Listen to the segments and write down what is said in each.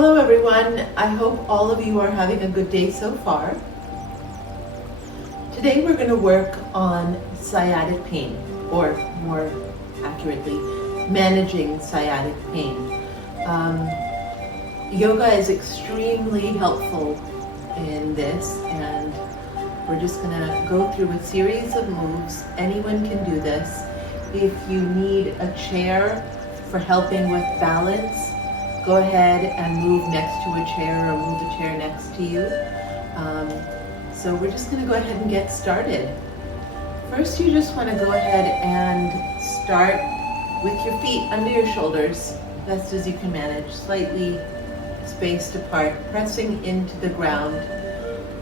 Hello everyone, I hope all of you are having a good day so far. Today we're going to work on sciatic pain, or more accurately, managing sciatic pain. Yoga is extremely helpful in this, and we're just going to go through a series of moves. Anyone can do this. If you need a chair for helping with balance, go ahead and move next to a chair or move a chair next to you. So we're just going to go ahead and get started. First, you just want to go ahead and start with your feet under your shoulders, best as you can manage, slightly spaced apart, pressing into the ground.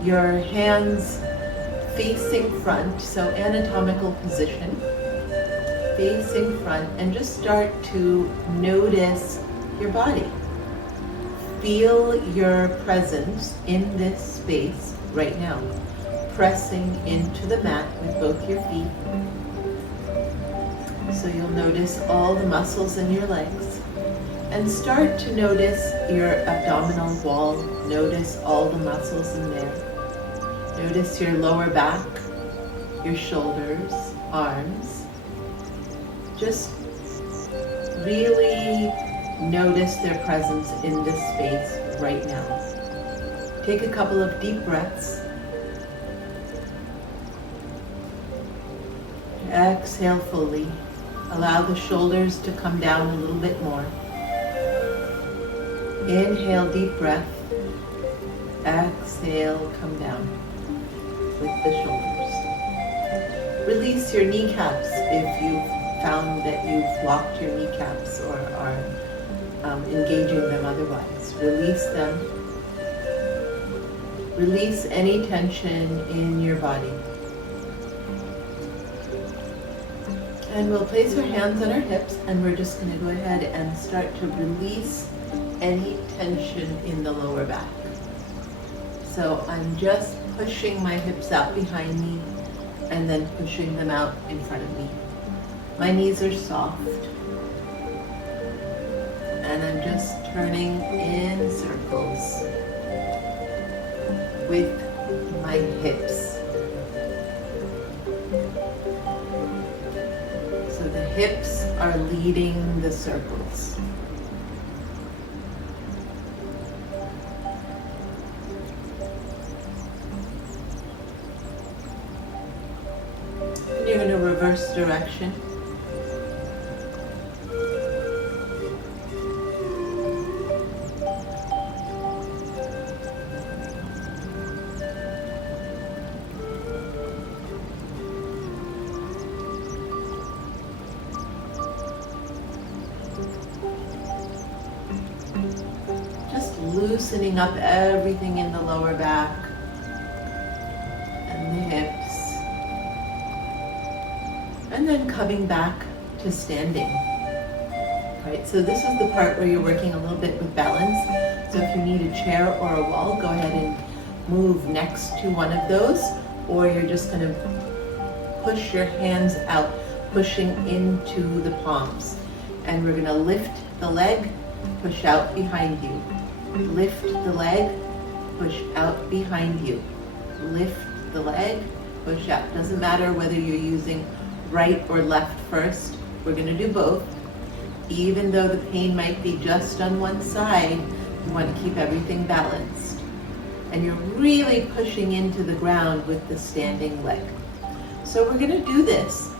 Your hands facing front, so anatomical position, facing front, and just start to notice your body. Feel your presence in this space right now, pressing into the mat with both your feet. So you'll notice all the muscles in your legs, and start to notice your abdominal wall. Notice all the muscles in there. Notice your lower back, your shoulders, arms. Just really notice their presence in this space right now. Take a couple of deep breaths. Exhale fully. Allow the shoulders to come down a little bit more. Inhale, deep breath. Exhale, come down with the shoulders. Release your kneecaps if you've found that you've locked your kneecaps or are engaging them otherwise. Release them. Release any tension in your body. And we'll place our hands on our hips, and we're just going to go ahead and start to release any tension in the lower back. So I'm just pushing my hips out behind me and then pushing them out in front of me. My knees are soft. And I'm just turning in circles with my hips. So the hips are leading the circles. And you're going to reverse direction. Loosening up everything in the lower back and the hips, and then coming back to standing. Right, so this is the part where you're working a little bit with balance. So if you need a chair or a wall, go ahead and move next to one of those, or you're just going to push your hands out, pushing into the palms. And we're going to lift the leg, push out behind you. Lift the leg, push out behind you. Lift the leg, push out. Doesn't matter whether you're using right or left first. We're going to do both. Even though the pain might be just on one side, you want to keep everything balanced. And you're really pushing into the ground with the standing leg. So we're going to do this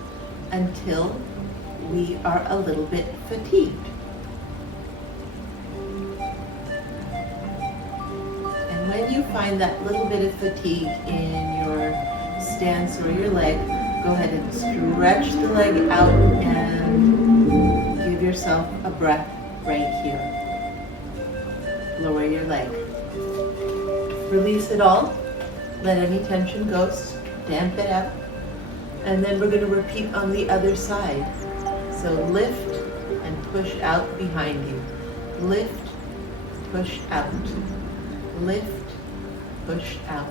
until we are a little bit fatigued. When you find that little bit of fatigue in your stance or your leg, go ahead and stretch the leg out and give yourself a breath right here. Lower your leg. Release it all. Let any tension go. Stamp it out. And then we're going to repeat on the other side. So lift and push out behind you. Lift, push out. Lift, push out.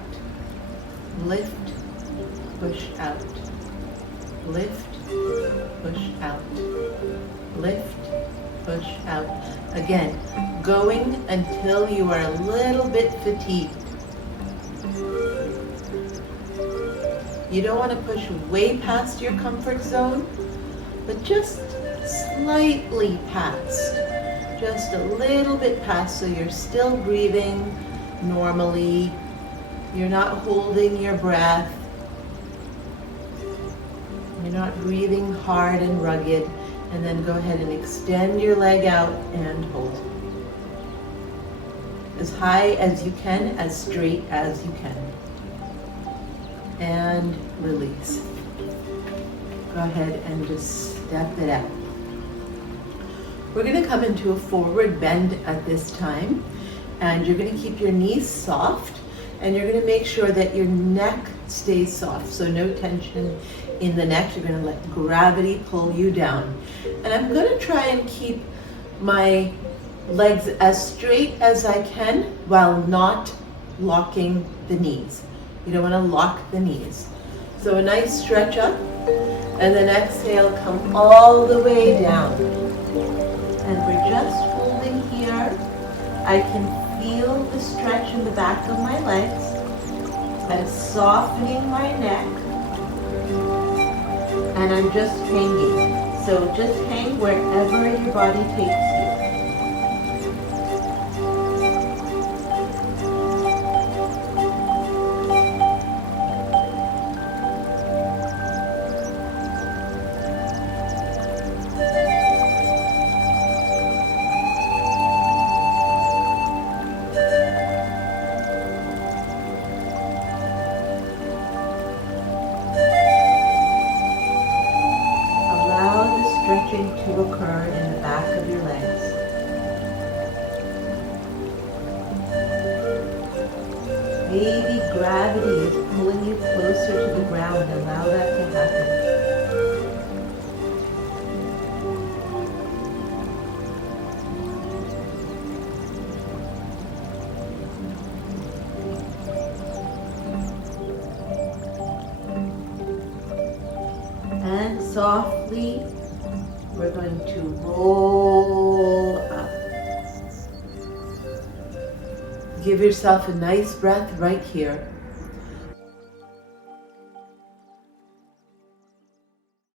Lift, push out. Lift, push out. Lift, push out. Again, going until you are a little bit fatigued. You don't want to push way past your comfort zone, but just slightly past. Just a little bit past, so you're still breathing normally. You're not holding your breath. You're not breathing hard and rugged. And then go ahead and extend your leg out and hold. As high as you can, as straight as you can. And release. Go ahead and just step it out. We're going to come into a forward bend at this time. And you're going to keep your knees soft. And you're going to make sure that your neck stays soft. So no tension in the neck. You're going to let gravity pull you down. And I'm going to try and keep my legs as straight as I can while not locking the knees. You don't want to lock the knees. So a nice stretch up, and then exhale, come all the way down. And we're just holding here. I can feel the stretch in the back of my legs. I'm softening my neck. And I'm just hanging. So just hang wherever your body takes you. To occur in the back of your legs. Maybe gravity is pulling you closer to the ground. Allow that to happen. And softly, we're going to roll up. Give yourself a nice breath right here.